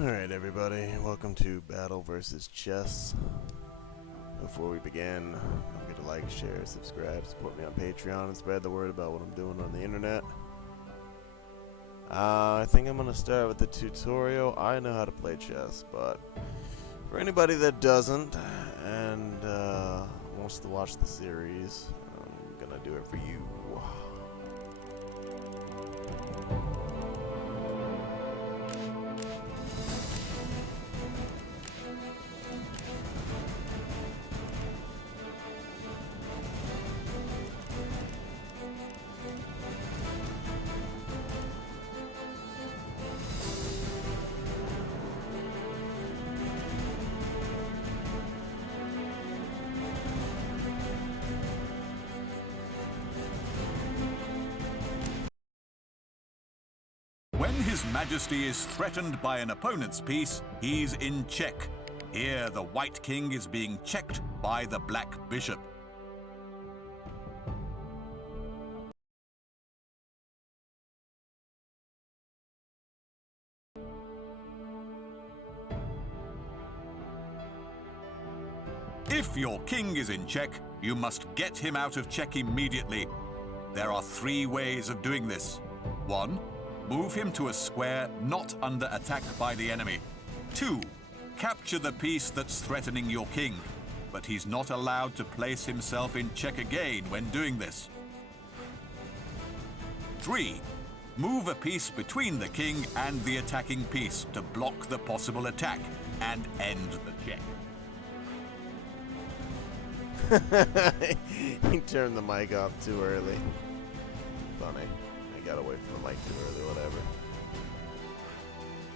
Alright everybody, welcome to Battle vs. Chess. Before we begin, don't forget to like, share, subscribe, support me on Patreon, and spread the word about what I'm doing on the internet. I think I'm going to start with the tutorial. I know how to play chess, but for anybody that doesn't and wants to watch the series, I'm going to do it for you. When His Majesty is threatened by an opponent's piece, he's in check. Here, the White King is being checked by the Black Bishop. If your king is in check, you must get him out of check immediately. There are three ways of doing this. 1. Move him to a square not under attack by the enemy. 2. Capture the piece that's threatening your king, but he's not allowed to place himself in check again when doing this. 3. Move a piece between the king and the attacking piece to block the possible attack and end the check. He turned the mic off too early. Funny. I got away from the mic too early, whatever.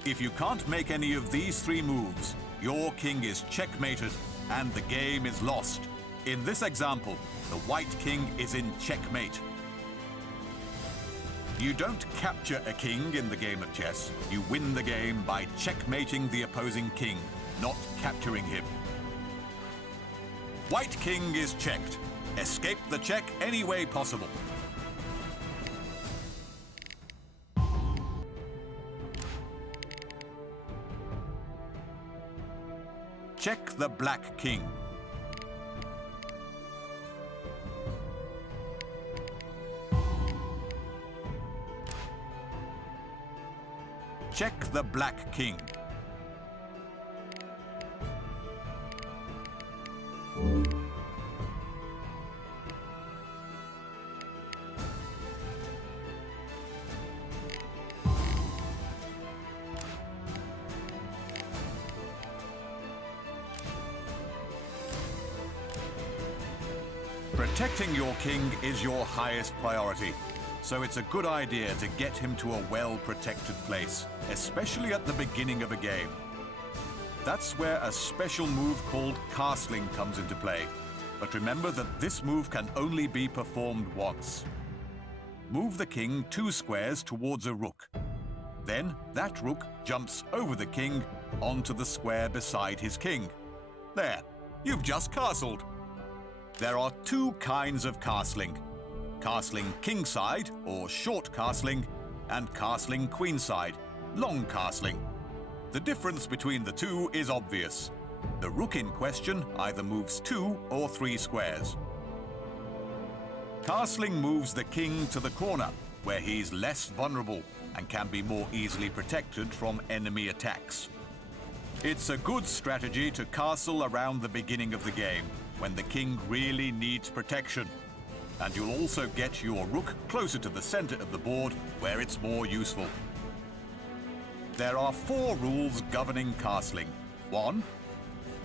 If you can't make any of these three moves, your king is checkmated and the game is lost. In this example, the White King is in checkmate. You don't capture a king in the game of chess. You win the game by checkmating the opposing king, not capturing him. White King is checked. Escape the check any way possible. Check the Black King. Check the Black King. Protecting your king is your highest priority, so it's a good idea to get him to a well-protected place, especially at the beginning of a game. That's where a special move called castling comes into play, but remember that this move can only be performed once. Move the king 2 squares towards a rook. Then that rook jumps over the king onto the square beside his king. There, you've just castled. There are 2 kinds of castling: castling kingside, or short castling, and castling queenside, long castling. The difference between the two is obvious. The rook in question either moves 2 or 3 squares. Castling moves the king to the corner, where he's less vulnerable and can be more easily protected from enemy attacks. It's a good strategy to castle around the beginning of the game, when the king really needs protection. And you'll also get your rook closer to the center of the board, where it's more useful. There are 4 rules governing castling. 1.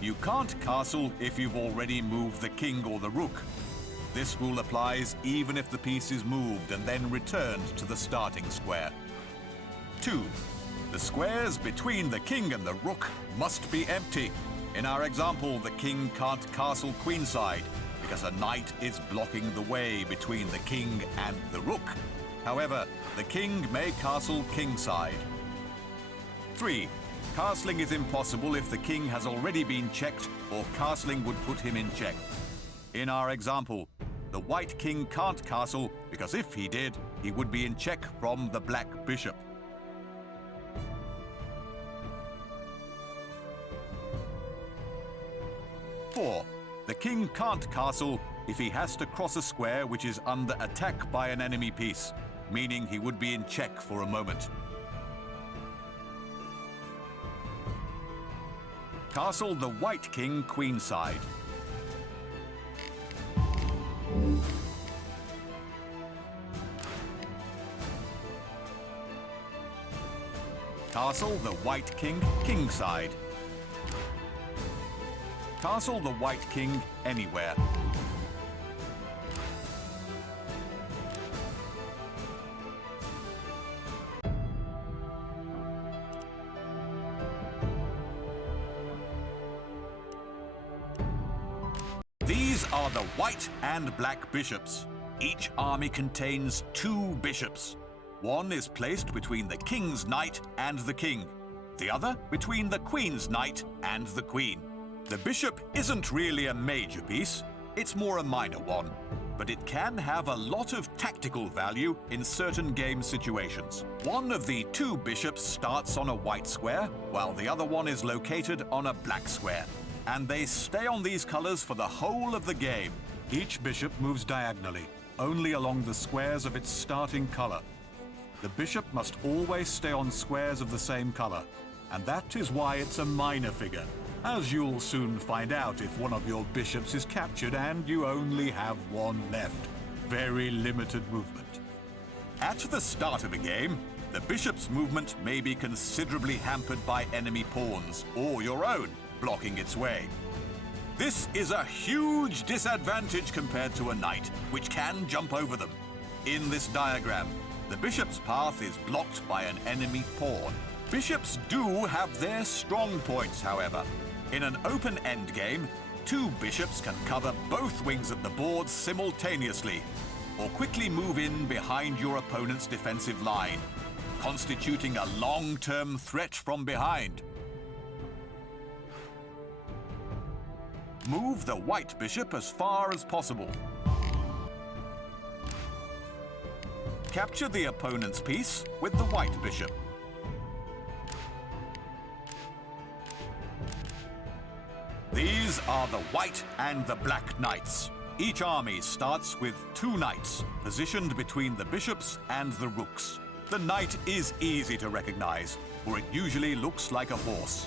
You can't castle if you've already moved the king or the rook. This rule applies even if the piece is moved and then returned to the starting square. 2. The squares between the king and the rook must be empty. In our example, the king can't castle queenside because a knight is blocking the way between the king and the rook. However, the king may castle kingside. 3. Castling is impossible if the king has already been checked, or castling would put him in check. In our example, the White King can't castle because if he did, he would be in check from the Black Bishop. before, the king can't castle if he has to cross a square which is under attack by an enemy piece, meaning he would be in check for a moment. Castle the white king queenside. Castle the white king kingside. Castle the white king anywhere. These are the white and black bishops. Each army contains 2 bishops. One is placed between the king's knight and the king. The other between the queen's knight and the queen. The bishop isn't really a major piece, it's more a minor one, but it can have a lot of tactical value in certain game situations. One of the 2 bishops starts on a white square, while the other one is located on a black square. And they stay on these colors for the whole of the game. Each bishop moves diagonally, only along the squares of its starting color. The bishop must always stay on squares of the same color, and that is why it's a minor figure, as you'll soon find out if one of your bishops is captured and you only have one left. Very limited movement. At the start of a game, the bishop's movement may be considerably hampered by enemy pawns, or your own, blocking its way. This is a huge disadvantage compared to a knight, which can jump over them. In this diagram, the bishop's path is blocked by an enemy pawn. Bishops do have their strong points, however. In an open endgame, 2 bishops can cover both wings of the board simultaneously, or quickly move in behind your opponent's defensive line, constituting a long-term threat from behind. Move the white bishop as far as possible. Capture the opponent's piece with the white bishop. These are the white and the black knights. Each army starts with 2 knights, positioned between the bishops and the rooks. The knight is easy to recognize, for it usually looks like a horse.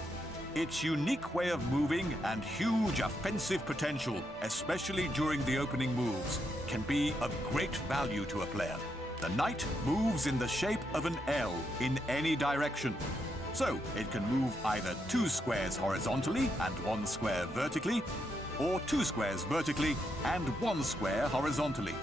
Its unique way of moving and huge offensive potential, especially during the opening moves, can be of great value to a player. The knight moves in the shape of an L in any direction. So it can move either 2 squares horizontally and 1 square vertically, or 2 squares vertically and 1 square horizontally.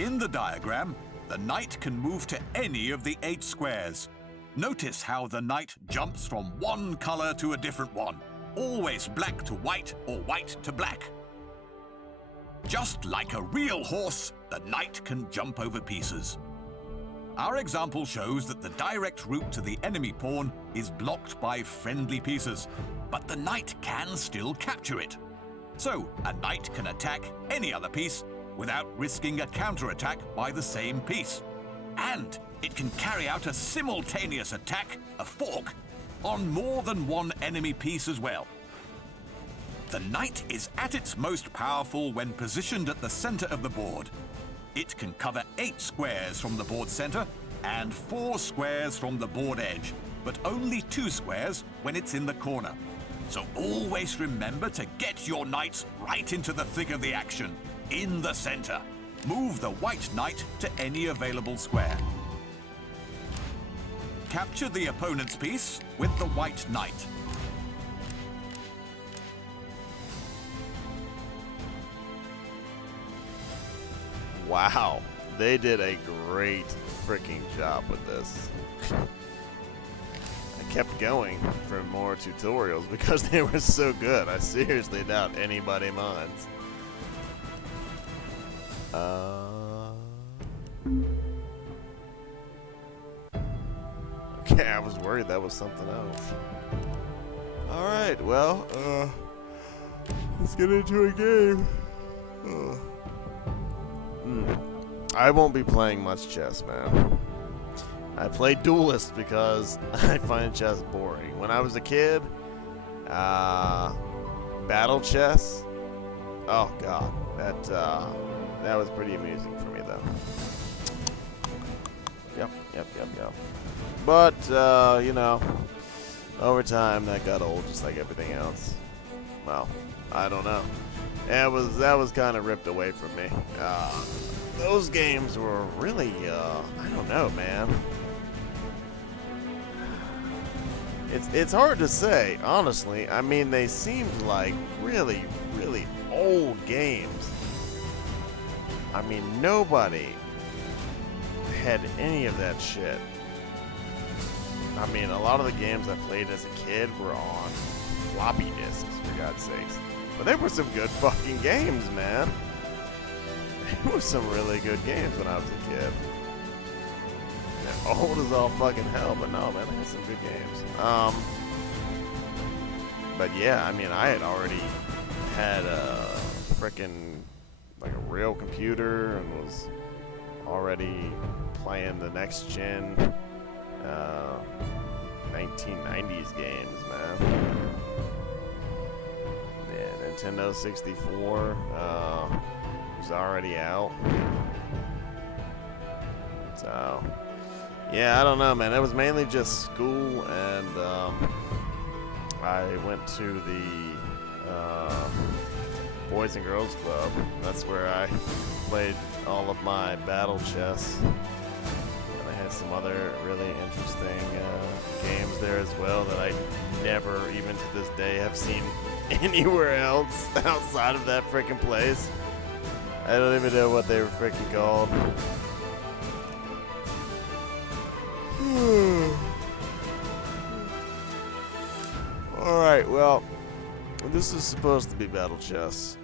In the diagram, the knight can move to any of the 8 squares. Notice how the knight jumps from one color to a different one, always black to white or white to black. Just like a real horse, the knight can jump over pieces. Our example shows that the direct route to the enemy pawn is blocked by friendly pieces, but the knight can still capture it. So, a knight can attack any other piece without risking a counterattack by the same piece. And it can carry out a simultaneous attack, a fork, on more than one enemy piece as well. The knight is at its most powerful when positioned at the center of the board. It can cover 8 squares from the board center and 4 squares from the board edge, but only 2 squares when it's in the corner. So always remember to get your knights right into the thick of the action, in the center. Move the white knight to any available square. Capture the opponent's piece with the white knight. Wow, they did a great freaking job with this. I kept going for more tutorials because they were so good. I seriously doubt anybody minds. Okay, I was worried that was something else. Alright, well, let's get into a game. I won't be playing much chess, man. I play Duelist because I find chess boring. When I was a kid, Battle chess? Oh god, that was pretty amusing for me though. Yep. But you know, over time that got old, just like everything else. Well, I don't know. That was kind of ripped away from me. Those games were really, I don't know, man. It's hard to say, honestly. I mean, they seemed like really, really old games. I mean, nobody had any of that shit. I mean, a lot of the games I played as a kid were on floppy disks, for God's sakes. But they were some good fucking games, man. They were some really good games when I was a kid. They're old as all fucking hell, but no, man, they had some good games. But yeah, I mean, I had already had a frickin' like a real computer and was already playing the next gen 1990s games, man. Yeah, Nintendo 64 was already out. So, yeah, I don't know, man. It was mainly just school, and I went to the Boys and Girls Club. That's where I played all of my battle chess. And I had some other really interesting games there as well that I never, even to this day, have seen anywhere else outside of that freaking place. I don't even know what they were freaking called. Alright, well, this is supposed to be battle chess.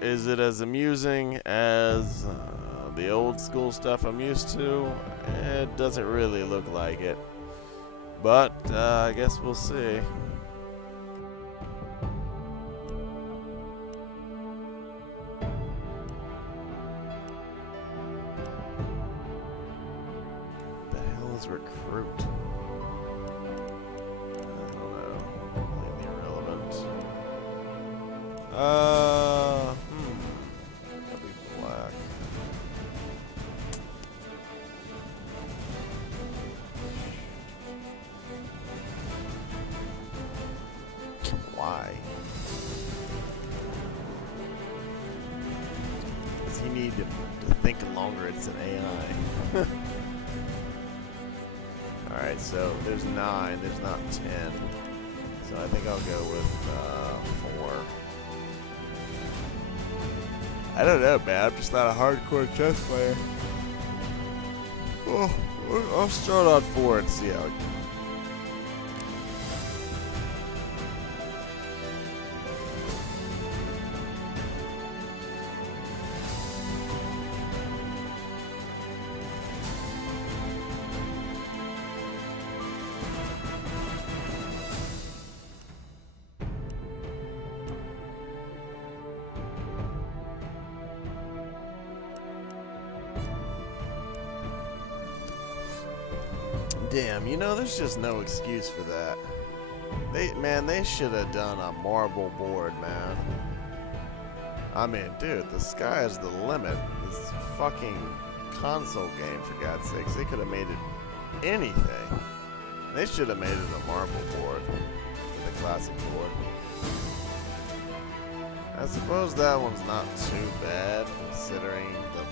Is it as amusing as the old school stuff I'm used to? It doesn't really look like it. But I guess we'll see. The hell is recruit? I don't know. Completely irrelevant. That'll be black. Why? Does he need to think longer? It's an AI. Alright, so there's 9, there's not 10. So I think I'll go with 4. I don't know, man. I'm just not a hardcore chess player. Oh, I'll start on 4 and see how it goes. Damn, you know, there's just no excuse for that. They should have done a marble board, man. I mean, dude, the sky is the limit. This fucking console game, for God's sakes. They could have made it anything. They should have made it a marble board with a classic board. I suppose that one's not too bad, considering the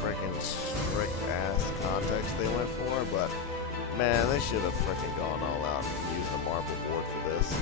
freaking strict ass context they went for, but man, they should have freaking gone all out and used a marble board for this.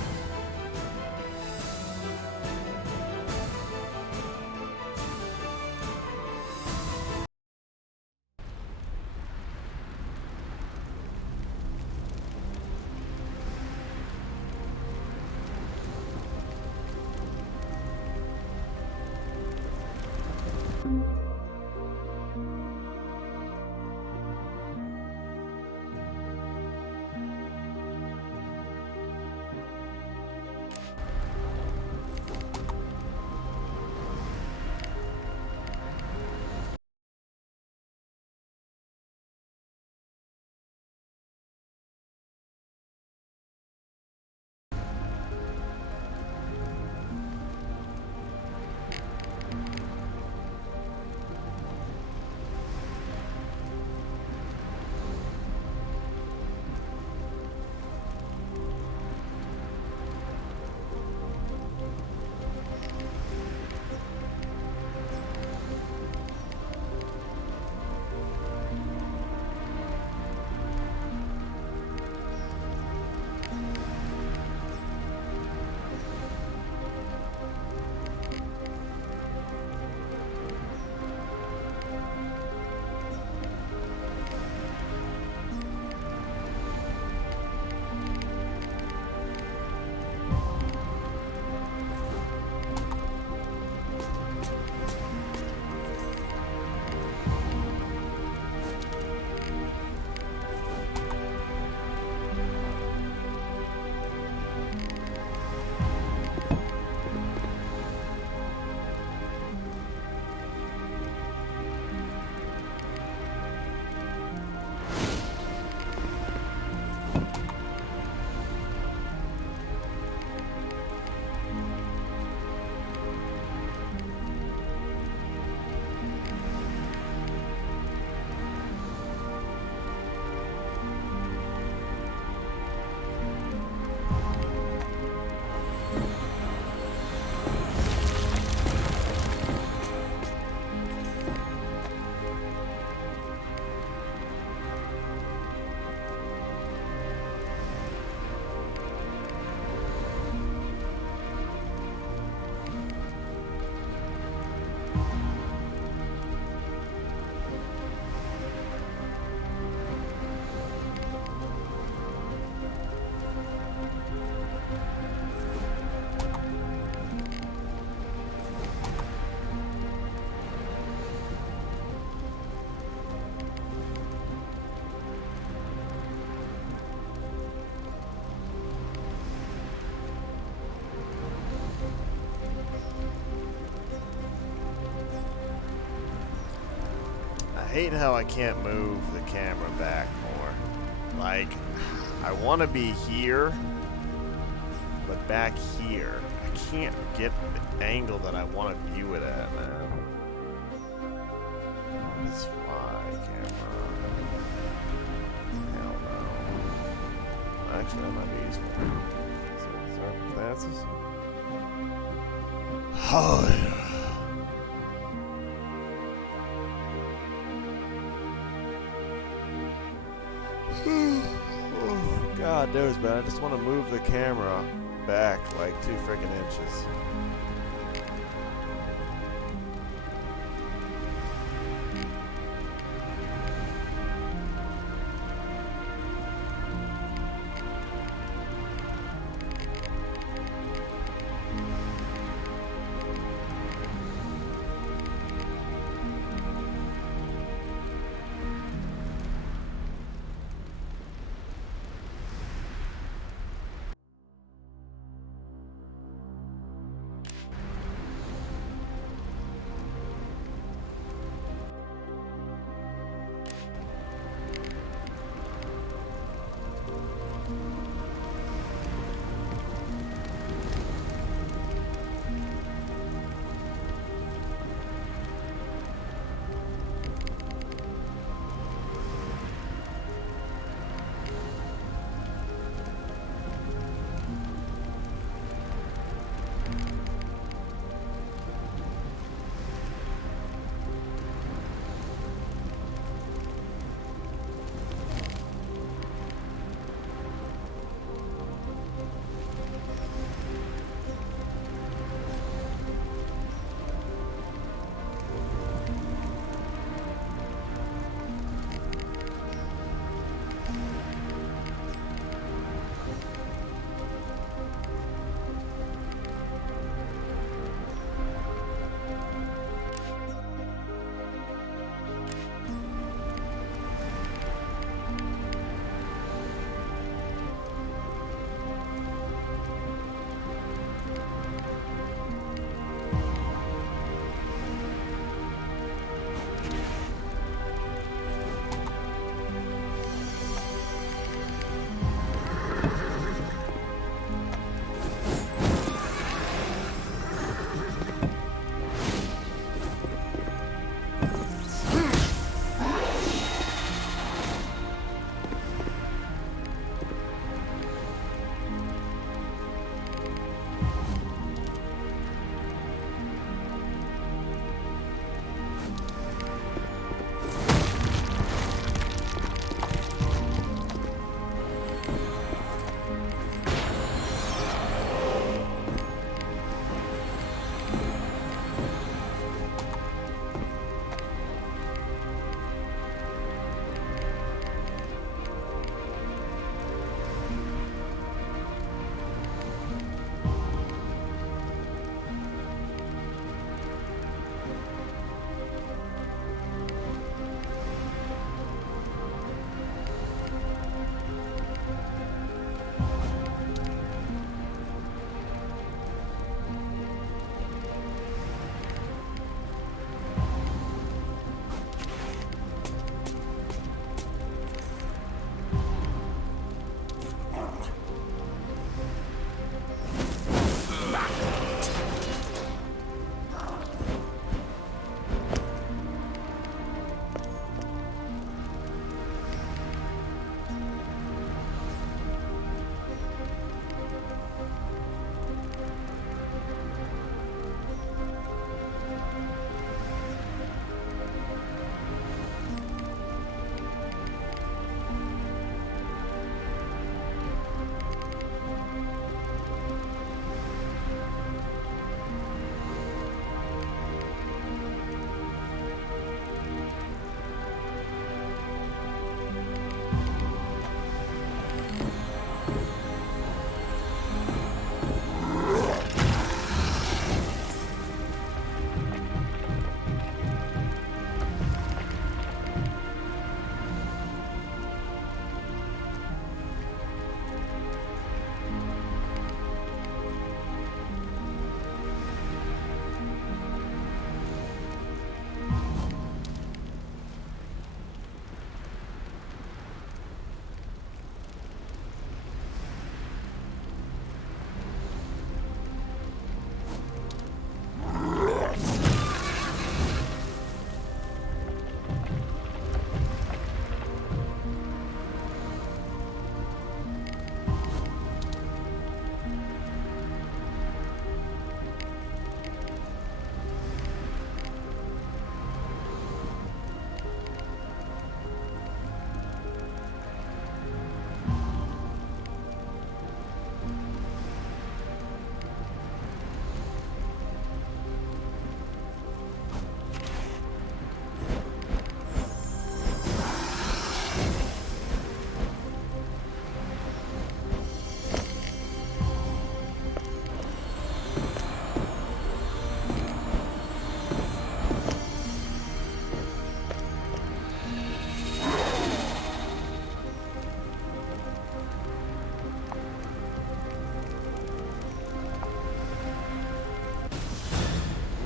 hate how I can't move the camera back more. Like, I want to be here, but back here. I can't get the angle that I want to view it at, man. Let's fly camera. Hell no. Actually, that might be useful. Circumstances. Oh, yeah. Oh, God knows, man. I just want to move the camera back like 2 freaking inches.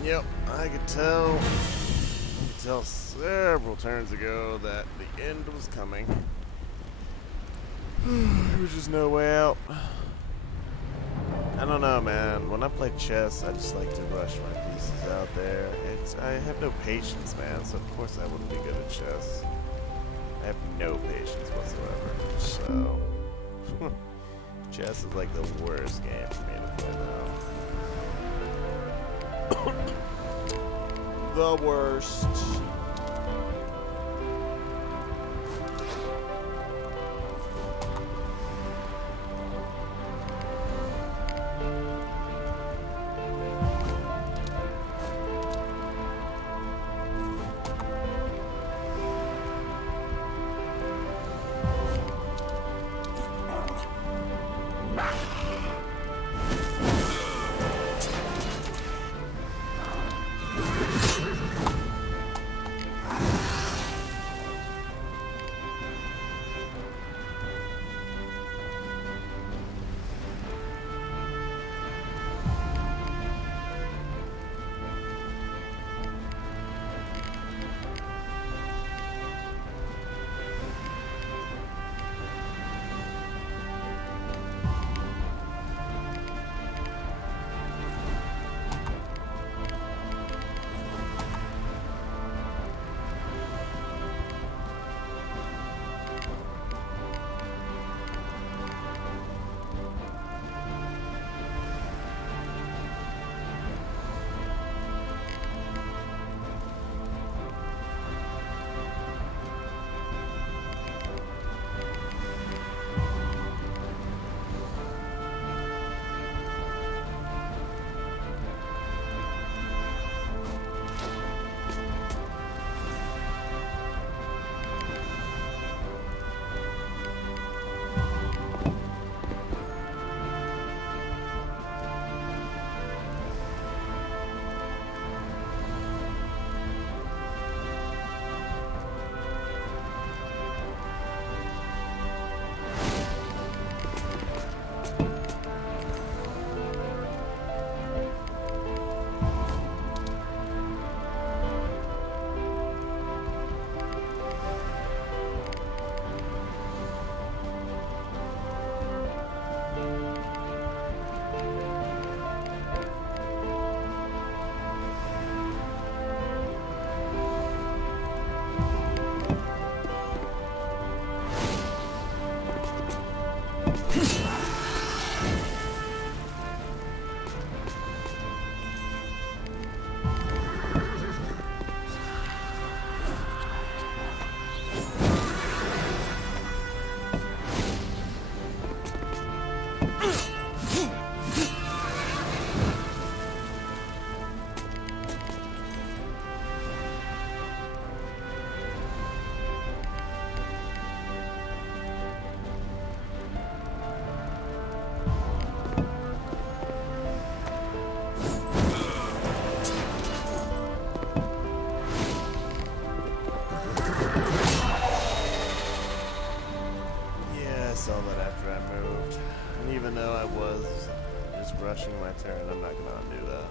Yep, I could tell several turns ago that the end was coming. There was just no way out. I don't know, man. When I play chess, I just like to rush my pieces out there. I have no patience, man, so of course I wouldn't be good at chess. I have no patience whatsoever, so... chess is like the worst game for me to play now. The worst. Rushing my turn, I'm not gonna undo that.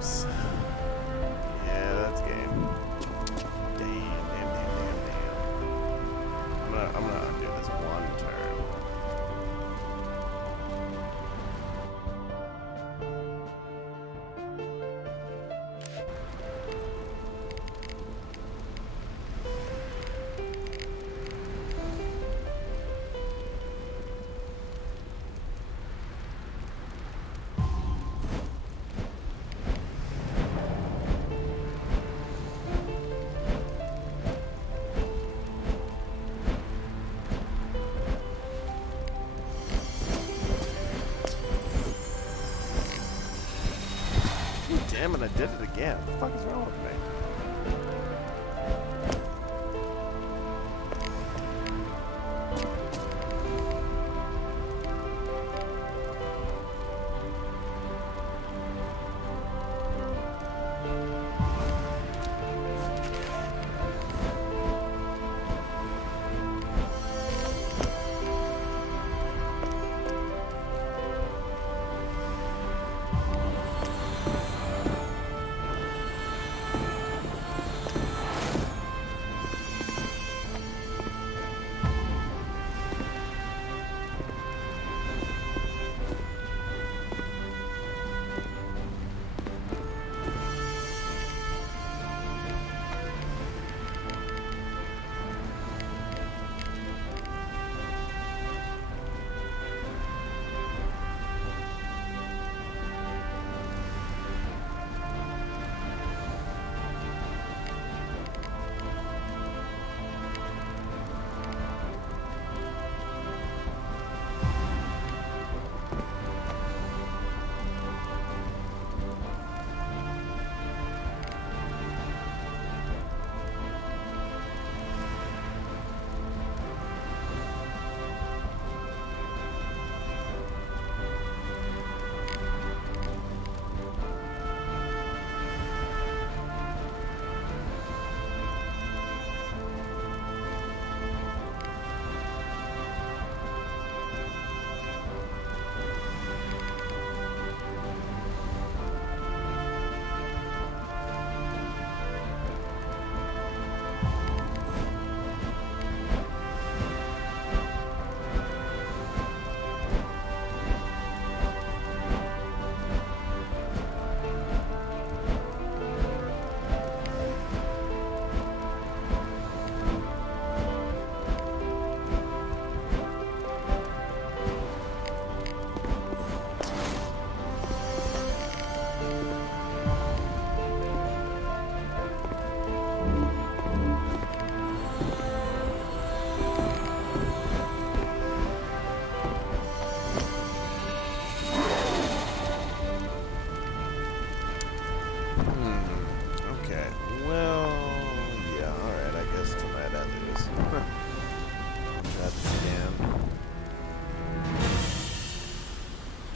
games. Yeah, that's game. Damn. I'm gonna undo this one turn. Damn it, I did it again. What the fuck is wrong with me?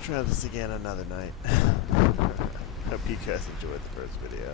Try this again another night. Hope you guys enjoyed the first video.